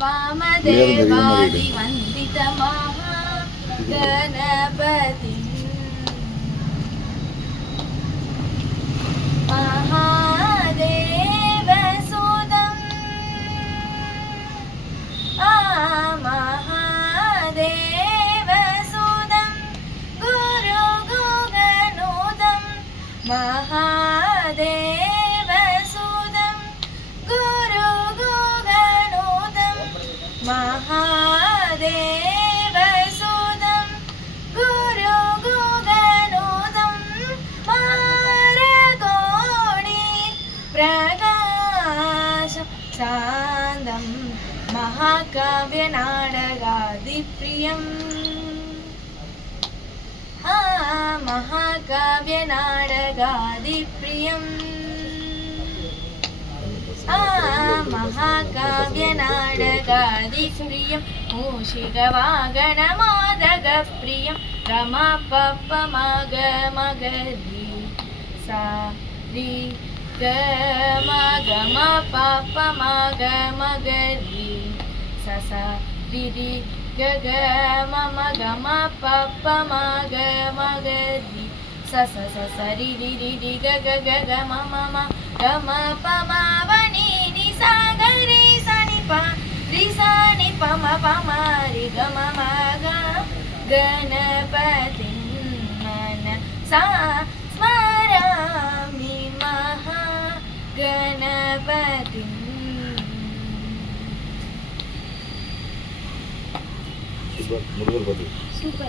വാമദേവാദിവന്ദിതമഹാഗണപതി മഹാദേവസുതം മഹാദേവസുതം ഗുരുഗുഗനുതം മഹാദേവസുതം ഗുരുഗുഗനുതം മഹാദേവസുതം ഗുരുഗുഗനുതം മാരകോണി പ്രകാശം ശാന്തം മഹാകാവ്യനാടകാദിപ്രിയം മഹാകാവ്യനാടകാദിപ്രിയം മഹാകാവ്യനാടകാദിപ്രിയം മൂഷികവാഗണമാദകപ്രിയം ഗമപപ്പമഗമഗരി സാരി ഗമപപ്പമഗമഗരി സസ രിരി ഗഗ മമ ഗമ പപ്പ മഗ മഗരി സസ സസ രിരി രിരി ഗഗ ഗഗ മമ മ ഗമ പമ വനി നി സ ഗരി സ നി പ രി സ നി പ മ പ മ രി ഗ മ മ ഗ ഗണപതി മന സാ സ്മരാമി മഹാ ഗണപതി. Super.